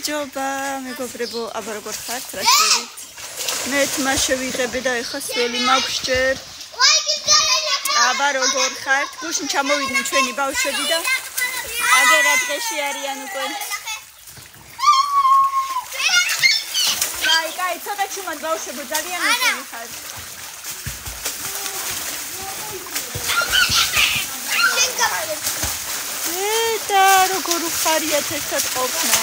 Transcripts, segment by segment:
გამარჯობა, მეგობრებო, აბა როგორ ხართ, რა შევით? მე თმა შევიღებე და ეხა სველი მაქვს ჯერ. აბა როგორ ხართ? გუშინ ჩამოვიდნენ ჩვენი ბავშვები და აგერა დღეში არიან უკვე. კაი, ცოტა ჩუმად ბავშვებო, ძალიან მოგები ხართ. და როგორ ხარიათ ერთად ყოფნა.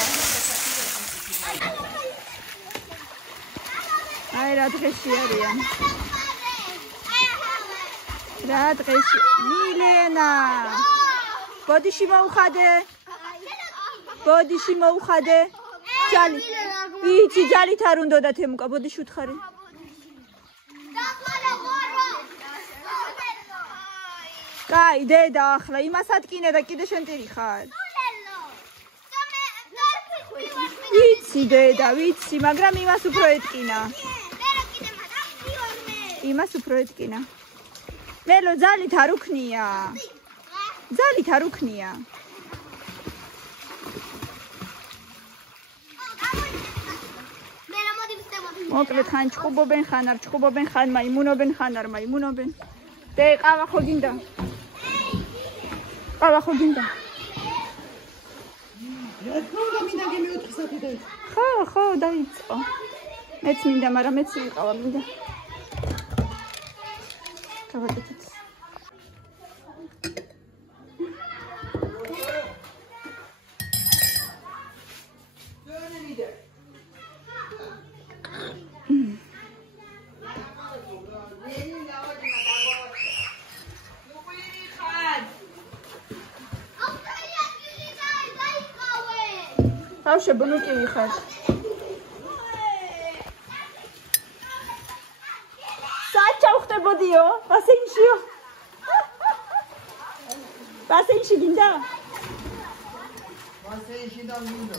აი რა დღეში არიან. რა დღეში? მილენა. ბოდიში მოუხადე. ბოდიში მოუხადე. ჯალი. იცი ჯალით არ უნდა და თემუკა ბოდიში უთხარი. კაი, დედა ახლა იმას ატკინე და კიდე შენ ტირი ხარ. ვიცი დედა, ვიცი, მაგრამ იმას უფრო ეტკინა. იმას უფრო ეტკინა. მელო ძალით არ უქნია. ძალით არ უქნია. მოკლედ ხან ჭყუბობენ, ხან არ ჭყუბობენ, ხან მაიმუნობენ, ხან არ მაიმუნობენ. დე ყავა ხო გინდა? ყავა ხო გინდა? ხო, დაიწყო. მეც მინდა, მაგრამ მეც ვიყავა მინდა. გავაკეთეთ. ბავშვებო, ნუ კი ვიხარ. საჩა ხდებოდიო? ბასეინშიო? ბასეინში გინდა? ბასეინში და მინდა.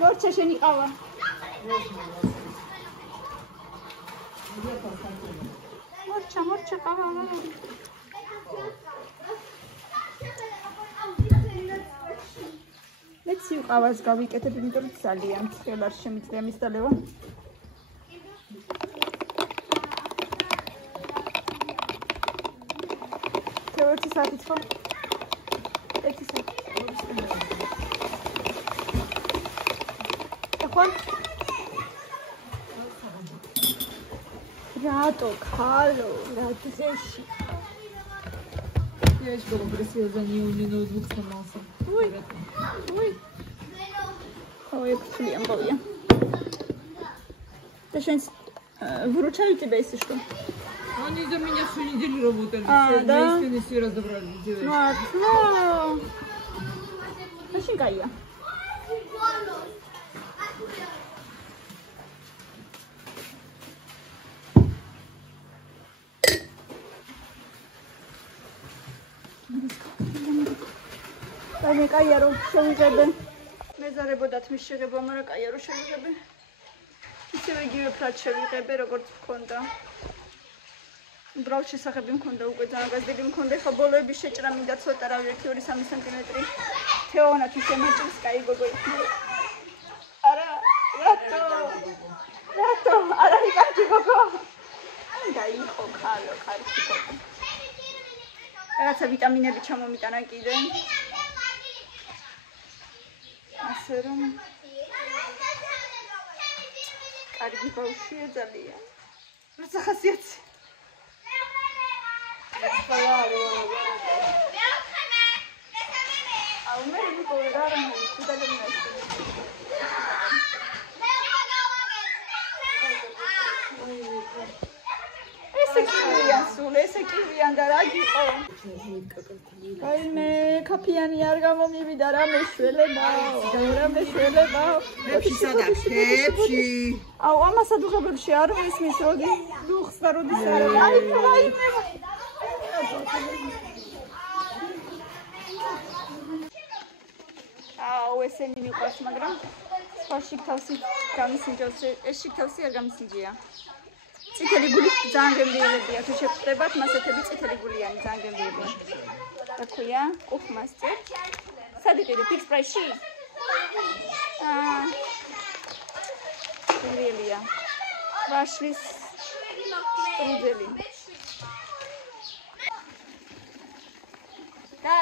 მორჩა შენი ყავა. მორჩა ყავა. მეც ყავას გავიკეთებ, იმიტომ რომ ძალიან ცხელ არ შემიძლია მის დალევა. თეორეთი საათით ხო? 1 საათი. Рато, кало, радзеши. Девочка попросила за нее ноутбук сломался. Ой. Ой, я боюсь. Ты что, выручают тебя, если что? Они за меня всю неделю работали. Да? Все разобрали. Ну, очень кайф. მე კაია რომ შევიღებე. მეზარებოდათ მის შეღება, მაგრამ კაია რომ შევიღებე. ისევე იგივე ფრად შევიღებე, როგორც მქონდა. უბრალოდ შესახები მქონდა უკვე ძანაგაზდილი მქონდა, ხო ბოლოები შეჭრა მინდა ცოტა რა 1-2-3 სანტიმეტრი. თეონათვის შემოჭრის კაი გოგო. არა, რატო? არა იკარგი გოგო. და იყო ხალო, ხალხი ხო. რაღაცა ვიტამინები ჩამომიტანა კიდე. ასე რომ კარგი ბავშვია ძალიან. როცა ხასიათი. აუ მე მიყოლე ესე კივიან და რა გიყო? აი მე კაფიანი არ გამომივიდა რა მეშველებაო. ფეფშისა ფეფში. აუ ამასად უღებელში არ მისმის როდი დუხს და როდის არა. აი მე. აუ ესენი მიყვარს, მაგრამ შიქთავსი გამისინჯავს, ეს შიქთავსი არ გამისინჯია. წითელი გული ძალიან გემრიელებია, თუ შეხვდებათ, მასეთები წითელი გულიანი ძალიან გემრიელებია. რა ქვია? კუხმასწე. სად იყიდე ფიქს პრაისში? გემრიელია. ვაშლის სტრუდელი. რა.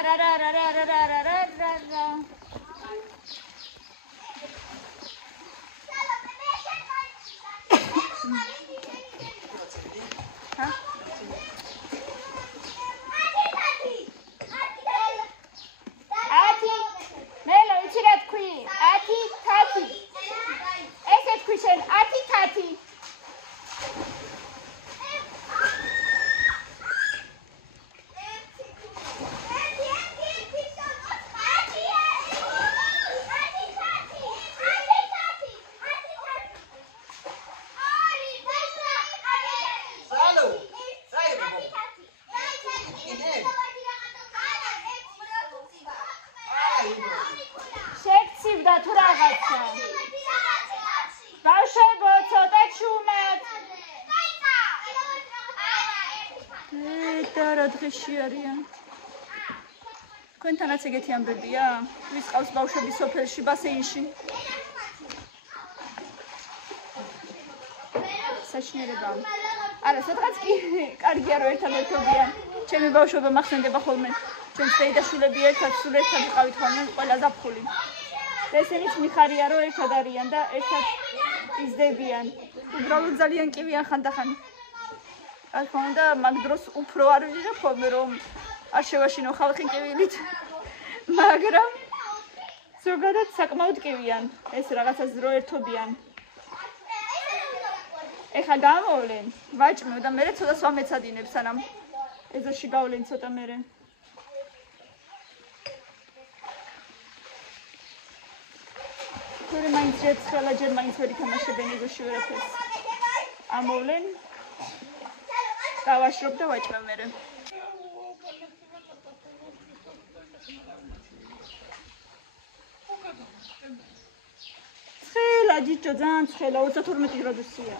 თქვენთანაც ეგეთი ამბებია? ვის ყავს ბავშვები სოფელში, ბასეინში? საშინელება. არა, სადღაც კი კარგია რომ ერთადერთობიან. ჩემი ბავშვობა მახსენდება ხოლმე. ჩემს დედაშვილები ერთად სულ ერთად ვიყავით ხოლმე, ყველა ზაფხული. ესენიც მიხარია რომ ერთად არიან და ერთად იზრდებიან. უბრალოდ ძალიან კივიან ხანდახან. რა თქმა უნდა, მაგ დროს უფრო არ ვიღებ ხოლმე რომ არ შევაშინო ხალხი კივილით, მაგრამ ზოგადად საკმაოდ კივიან, ეს რაღაცას დრო ერთობიან. ეხა გამოვლენ, ვაჭმევ და მერე ცოტა სვამეცადინებ, სანამ ეზოში გავლენ ცოტა მერე. თორე მაინც ერთხელა ჯერ მაინც ვერ ითამაშებენ ეზოში ვერაფერს. ამოვლენ, დავაშრობ და ვაჭმევ მერე. ცხელა ჯიჭო, ძალიან ცხელა, 32 გრადუსია.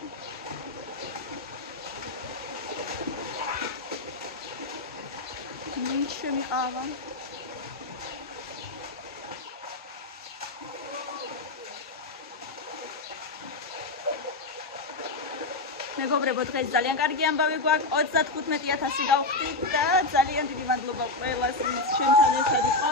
ნიჩ შემიყავა. მეგობრებო, დღეს ძალიან კარგი ამბავი გვაქვს, 35,000 გავხდით და ძალიან დიდი მადლობა ყველას, ვინც შენთან ერთად იყო.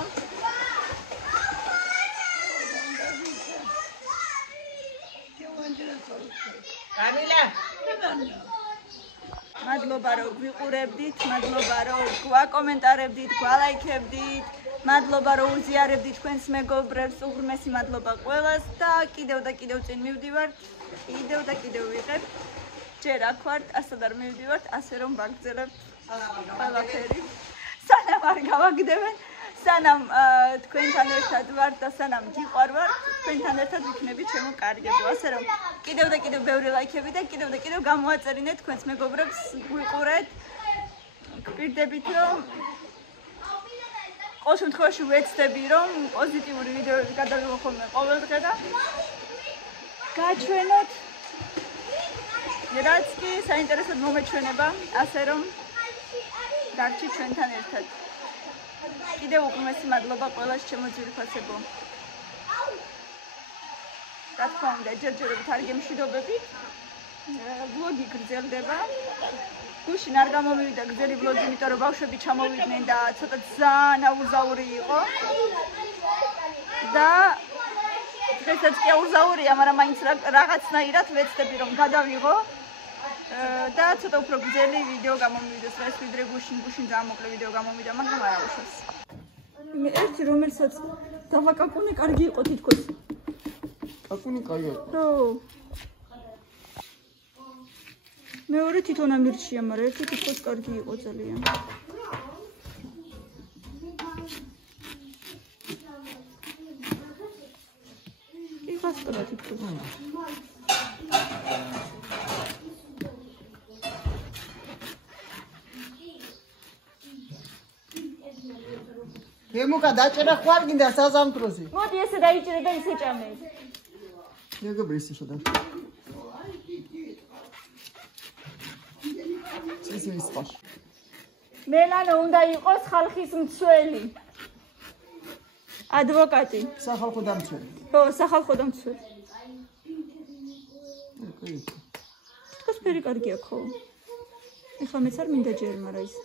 მადლობა რომ გვიყურებდით, მადლობა რომ გვაკომენტარებდით, გვალაიქებდით, მადლობა რომ უზიარებდით თქვენს მეგობრებს, უღრმესი მადლობა ყველას და კიდევ და კიდევ წინ მივდივართ, კიდევ და კიდევ ვიღებ. ჯერ აქ ვართ, ასად არ მივდივართ, ასე რომ ვაგრძელებთ ყველაფერი. სანამ არ გავაგდებენ, სანამ თქვენთან ერთად ვართ და სანამ გიყვარვართ, თქვენთან ერთად ვიქნები ჩემო კარგებო. ასე რომ კიდევ და კიდევ ბევრი ლაიქები და კიდევ და კიდევ გამოაწერინეთ თქვენს მეგობრებს, გვიყურეთ. გვპირდებით რომ ყოველ შემთხვევაში ვეცდები რომ პოზიტიური ვიდეოები გადავიღო ხოლმე ყოველ დღე და გაჩვენოთ რაც კი საინტერესოდ მომეჩვენება, ასე რომ დარჩით ჩვენთან ერთად. კიდევ უღრმესი მადლობა ყველას ჩემო ძვირფასებო. რა თქმა უნდა, ჯერჯერობით არ გემშვიდობებით. ვლოგი გრძელდება. გუშინ არ გამომივიდა გრძელი ვლოგი, იმიტომ რომ ბავშვები ჩამოვიდნენ და ცოტა ძალიან აუზაური იყო. და დღესაც კი აუზაურია, მაგრამ მაინც რაღაცნაირად ვეცდები რომ გადავიღო. და ცოტა უფრო გრძელი ვიდეო გამომივიდეს დღეს, ვიდრე გუშინ ძალიან მოკლე ვიდეო გამომივიდა, მაგრამ არ აუშვეს. მე ერთი რომელსაც დავაკაკუნე, კარგი იყო თითქოს. კაკუნი კარგია. რო. მეორე თვითონ ამირჩია, მაგრამ ერთი თითქოს კარგი იყო ძალიან. კი გასწორა თითქოს. ემუკა დაჭერა ხوار გინდა საზამთროსი. მოდი ესე დაიჭირე და ისე ჭამე. 이거 브레이스셔다. ისე ის ხარ. მელანა უნდა იყოს ხალხის მცველი. ადვოკატი. სახალხო დამცველი. ხო, სახალხო დამცველი. ეს ფერი კარგია ხო? ეხლა მეც არ მინდა ჯერ, მაგრამ ის.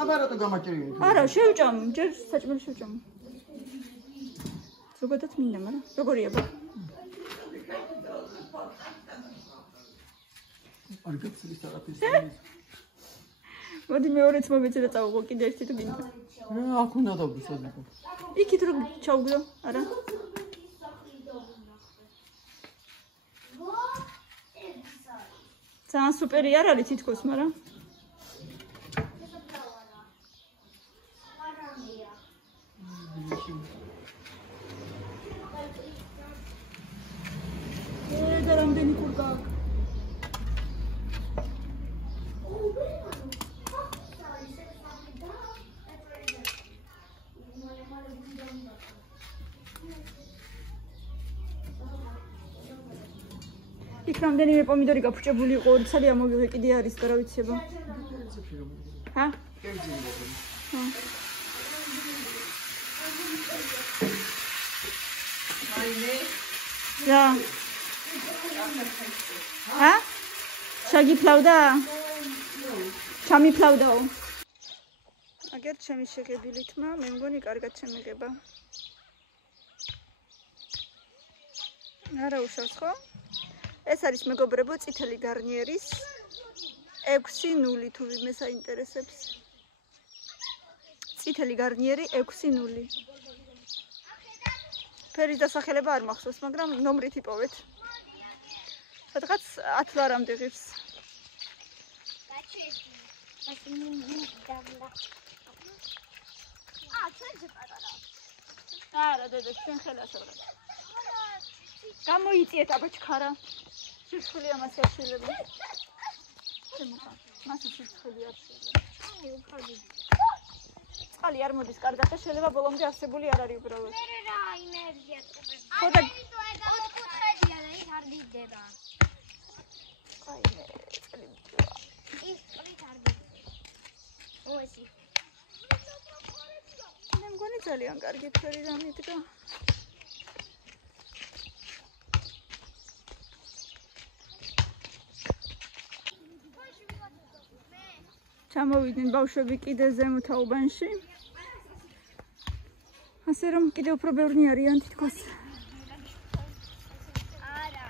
აბა რატო გამაჭრიე? არა, შევჭამ, ჯერ საჭმელი შევჭამ. ზოგადად მინდა, მაგრამ როგორია ბა? არ გეცრის აღაფის. მოდი მეორეც მომეწერა წავიღო კიდე ერთი თუ გინდა. აქ უნდა დავბრუნო. იქით რო ჩავგდო, არა? ძალიან სუპერი არ არის თითქოს, მაგრამ და რამდენი კურკა აქვს? იქ რამდენიმე პომიდორი გაფუჭებული იყო, ცალი ამოვიღე, კიდე არის და რა ვიცება. ჰა? რა? ჰა? შაგიფლავდა? ჩამიფლავდაო. აგერ ჩემი შეღებილი თმა, მე მგონი კარგად შემიღება. არა უშავს ხო? ეს არის მეგობრებო წითელი გარნიერის 6-0 თუ ვინმე საინტერესებს. წითელი გარნიერი 6-0. ფერის დასახელება არ მახსოვს, მაგრამ ნომრით იპოვეთ. სადღაც 10 ლარამდე ღირს. ჩვენზე პატარა. არა, დედა, ჩვენ ხელას ვარ. გამოიწიეთ აბა ჩქარა. სირცხილი ამას არ შეიძლება. შემოყა. მას სირცხილი არ შეიძლება. წყალი არ მოდის კარგად და შეიძლება ბოლომდე არსებული არ არის უბრალოდ. რა ინერგია წებებს. ხოდა ოთხკუთხედია და ის არ დიდდება. აი მე წელი. ის ყრით არ დიდდება. ოესი. მე მგონი ძალიან კარგი ფერი დამიდგა. ჩამოვიდნენ ბავშვები კიდე ზემო თაობანში. ასე რომ კიდე უფრო ბევრი არიან თითქოს. არა.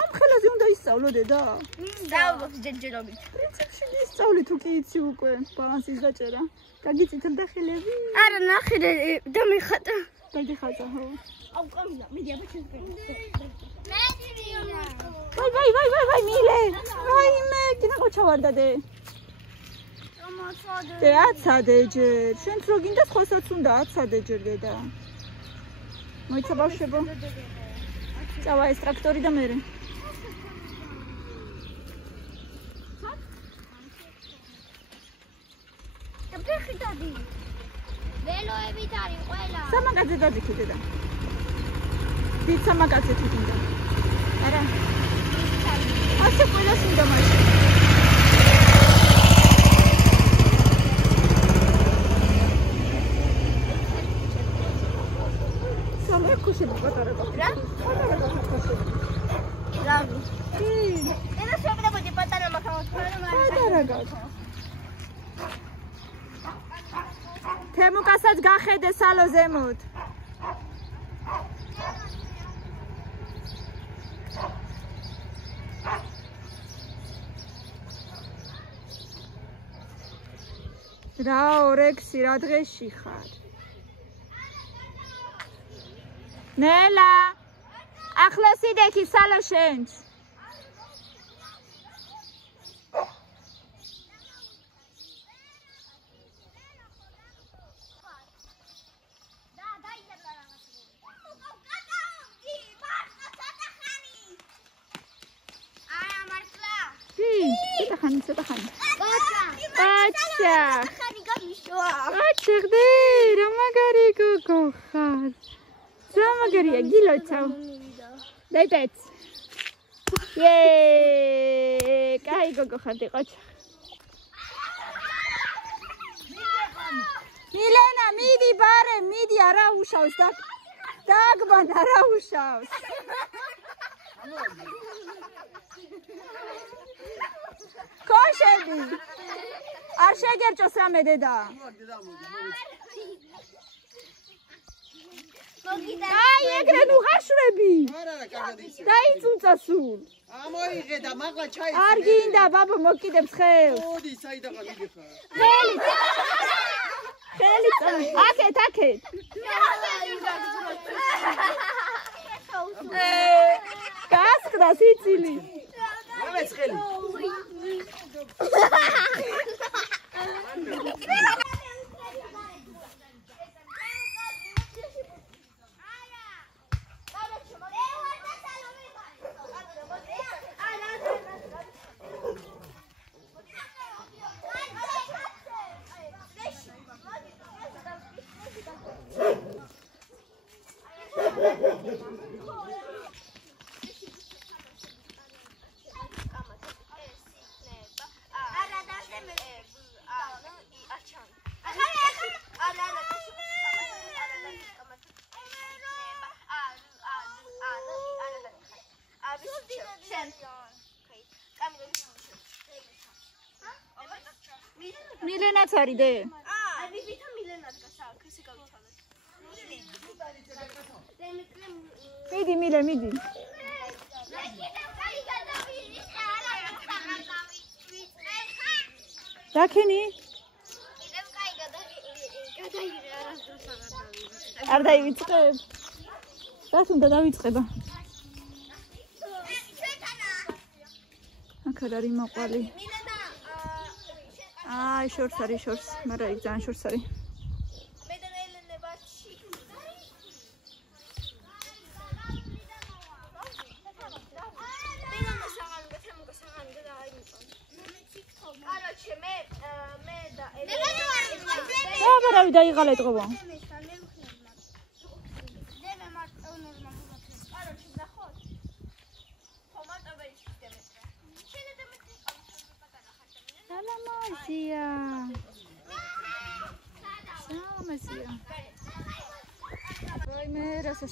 ამ ხელაზე უნდა ისწავლო დედა. დავდოთ ჯერჯერობით. პრინციპში ისწავლი თუ კი იცი უკვე ბალანსის დაჭერა. გაგიწითლდა ხელები? არა, ნახე და მიხატა. გაგიხატა ხო? აუ ყავდა, მიდი აბა შეიძლება. ვაი მილე. აი მე კიდე ყოჩავარდა დე. დე აცადე ჯერ. შენც რო გინდა სხვასაც უნდა აცადე ჯერ დედა. მოიცა ბავშვებო. წავა ეს ტრაქტორი და მერე. აბდეხი დადი. ველოებით არის ყველა. სამაგაზე დადიქი დედა. დიდ სამაგაზე თუ გინდა. არა. ასე ყველას უნდა მაშინ. სამე ქუშები პატარა გახდა. რა? პატარა გახდა. რავი. კი. ენა შეგდებოდი პატარა მაგას პატარა გახდა. თემუკასაც გახედე სალო ზემოთ. რა ორექსი რა დღეში ხარ? ნელა ახლა სიდექი სალო შენც. ცოტახანი. ბაჩა. აჩერდე, რა მაგარი გოგო ხარ. რა მაგარია გილოცავ. დაიწეთ. Yay! Კაი გოგო ხარდი ყოჩა. მილენა, მიდი ბარე, მიდი არა უშავს და დაგბან არა უშავს. კოშები. არ შეგერჭოს რამე დედა. აი, ეგრე ნუ ხაშვრები. არა, კარგად იცი. დაიწუწა სულ. ამოიღე და მაღლა ჩაი. არ გინდა, ბაბა, მოკიდებს ხელს. მოდი, საიდანღა მიდიხარ. ხელით. ხელით. აკეთ, აკეთ. გასკდა სიცილი. მომეც ხელი. მილენაც არის დე. მიდი მილე, მიდი. დაქენი? არ დაივიწყებ? რა თუნდა დავიწყება? აქ არის მოყვალი. აი, შორს არის, შორს. მაგრამ იქ ძალიან შორს არის. აბარავი დაიღალეთ ყობა. Salamazia. Salamazia. Ai მე რასაც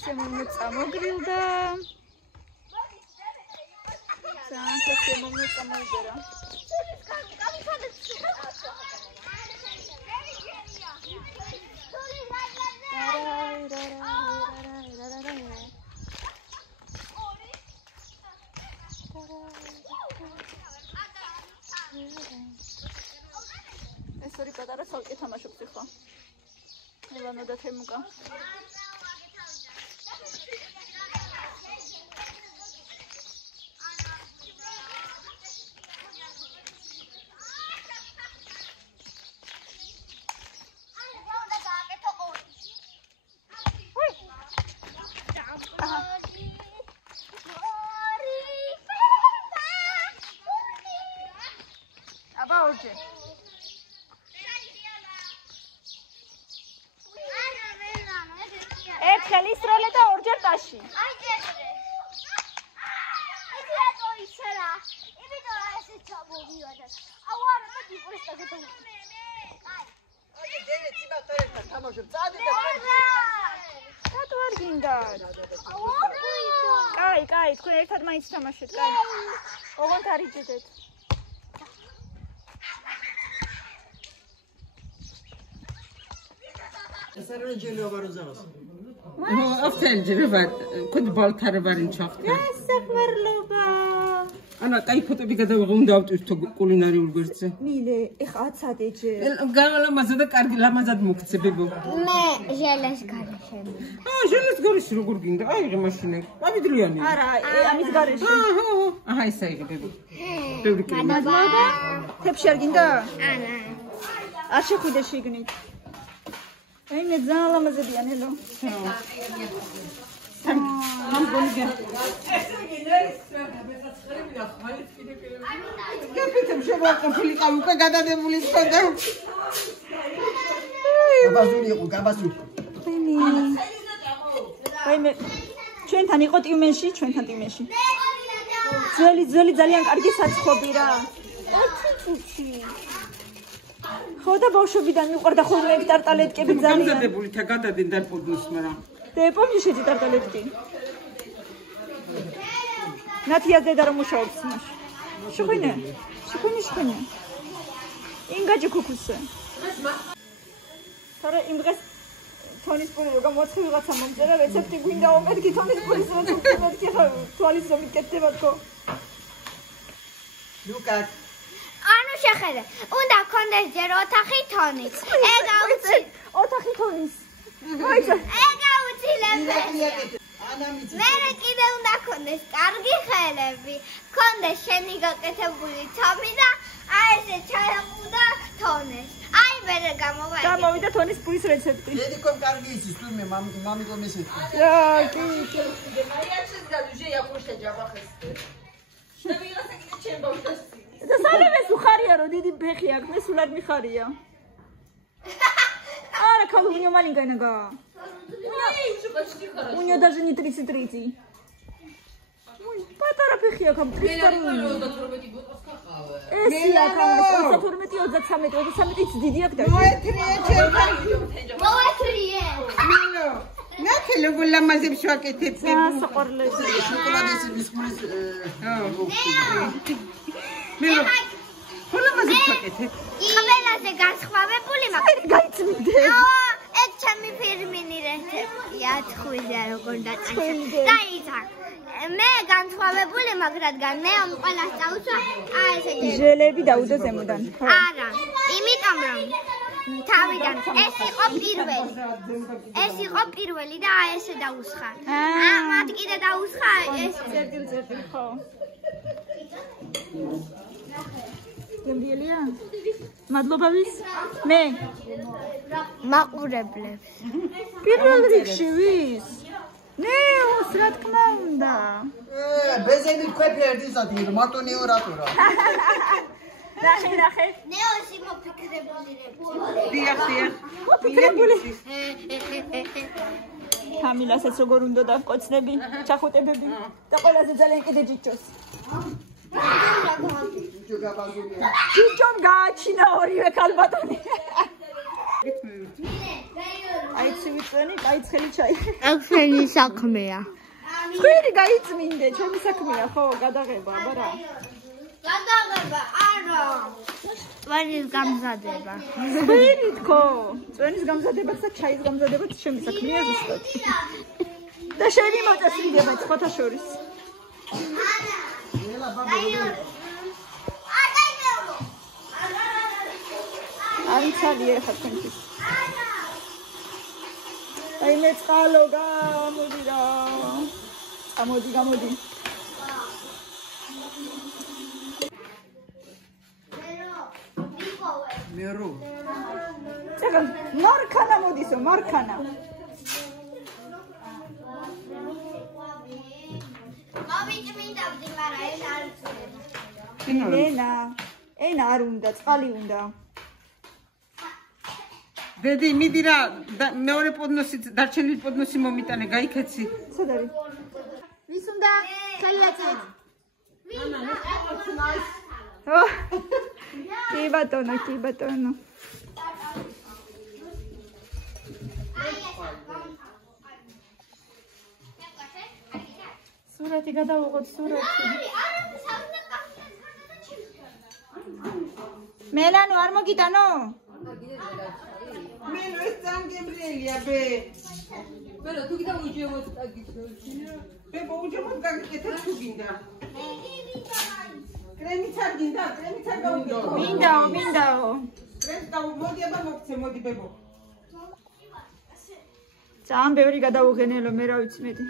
წამოგრილდა. საანთო მომწამოვიდა. ეს ორი პატარა ცალკე თამაშობს ახლა. ელანო და თემუკა. აბა ორჯერ. ერთხელ ისროლე და ორჯერ ტაში. აი ესე. იცი რატო ისრა? იმიტომ რომ ესე ჩამოვიოდა. აუ არა, მოდი პოსტა გეტყვი. აი, დენე ციბატორებთან თამაშობ. წადი და რატო არ გინდა? აუ არა. კაი, თქვენ ერთად მაინც თამაშეთ, კაი. ოღონდ არ იჯდეთ. ეს არის ჯელობა როზავას. افضل جربت كنت بالتر برین چاخته. გასაყვარლობა. انا قای فوتو بگذار بگم داوت است کولیناری ورگرسه. მილე, ეხა აცადე ჯერ. گاغلا مزاده کارگی لامزاد مکتسه ببو. მე ჟელეს გარშემო. ჟელეს გორის როგორ გინდა? აიღე მაშინე. აბიდრიანი. არა, ამის გარეშე. აჰა ისე აიღე ბებო. ბევრი კილო. მადლობა. თებში არ გინდა? ანა. არ შეხვიდე შიგნით. აი მე ძალიან ლამაზებიან ელო. هم گونگه. گپیتم شما قفلی قابوکا گداده بولیس کنده. გაბაზული იყო, გაბაზული. აი მე ჩვენთან იყო ტიუმენში, ჩვენთან ტიუმენში. ძველი ძალიან კარგი საცხობი რა. ოცი. ხო და ბავშვობიდან მიყვარდა ხოლმე ტარტალეტკები ძალიან. გამზადებული თა გადადენ დარფოდნოს მაგრამ. Te pomnisz te tartaletki? Natiya deda რომ მუშაობს მას. შეხინე. ინგაჯი ქუქუსე. სარა იმ დღეს თონის პური რომ გამოცხი ვიღაცა მომწერა რეცეპტი გვინდა ომეთკი თონის პურის რეცეპტი ხა თვალის ზომით კეთდება თქო. ლუკას ანუ შეხედე, უნდა კონდეს ჯერ 4 თონის. ეგ აუცი 4 თონის. მოიცა. ეგ აუცილებელი. მერე კიდე უნდა კონდეს კარგი ხელები. კონდეს შენი გაკეთებული თომი და აი ესე ჩაეყუდა თონეს. აი მერე გამოვიდა თონის პურის რეცეპტი. დედიკომ კარგი იცის თურმე მამიკომ ესეთი. რა, კი. მაიაშეს გადუჟე იაკუშე ჯაბახეს. შევიღაცა კიდე ჩემ ბავშვს. და სალემეს უხარია რომ დიდი ფეხი აქვს, მე სულად მიხარია. არა, кого у неё маленькая нога. У неё даже не 33. Ой, патара фეხი აქვს, 32. ესია კამერა 32 33 დიდი აქვს და. მოეთრიე. ნახე გულამაზებ შაკეთებს. საყოрлები. შოკოლადის ბისკუის მელო გულამაზებ შაკეთებ. ყველაზე განსხვავებული მაგრამ გაიცნიდე. ეგ ჩემი ფირმინი რეცეპტია თხუზე როგორ დაწანჩა. დაიცა. მე განსხვავებული მაგრამ მე ყველას წავუწვა აი ესე ჟელები დაუდო ზემოდან. არა, იმიტომ რომ თავიდან ეს იყო პირველი და აი ესე დაუსხა. მათ კიდე დაუსხა ეს წერტილ ხო. გემბიელია? მადლობა ვის? მე. მაყურებლებს. პირველ რიგში ვის? ნეოს რა თქმა უნდა. ბეზენი ქვები ერთისადი მარტონი ორატორა. ნახე. ნეოსი მოფიქრებული რეცეპტი. დიახ. მოფიქრებული. თამილასაც როგორ უნდა დავკოცნები, ჩახუტებები და ყველაზე ძალიან კიდე ჯიჯოს. ჯიჯომ გააჩინა ორივე ქალბატონი. აი ცივიწვენი, კაი ცხელი ჩაი. ექსელი საქმეა. ხვირი გაიწმინდე, ჩემი საქმეა, ხო, გადაღება, აბარა. გადაღება, არა. წვენის გამზადება. ხვირი თქო, წვენის გამზადებაც და ჩაის გამზადებაც ჩემი საქმეა ზუსტად. და შენი მოწესრიგება ცხოთა შორის. არიცალია ხა თქვენთვის. აი მე წყალო გამოდი რა. გამოდი. მერო. წეგან მარკანა მოდისო, მარკანა. მოვიწმინდავდი, მაგრამ ეს არ ენა არ უნდა, წყალი უნდა. დედი მიდი რა მეორე პოდნოსი დარჩენილი პოდნოსი მომიტანე გაიქეცი. სად არის? ვის უნდა? ხელი აწეთ. კი ბატონო. სურათი გადავიღოთ სურათი. მელანო არ მოგიტანო? მელო ეს წანგემრიელია ბე. მელო თუ კიდე უჯემოთ აგიქო. ბე უჯემოთ გაგიკეთე თუ გინდა. კრემიც არ გინდა? კრემიც არ გავიგო. მინდაო. კრემს მოდი აბა მოგცე მოდი ბებო. ძალიან ბევრი გადავუღენელო მე რა ვიცი მეტი.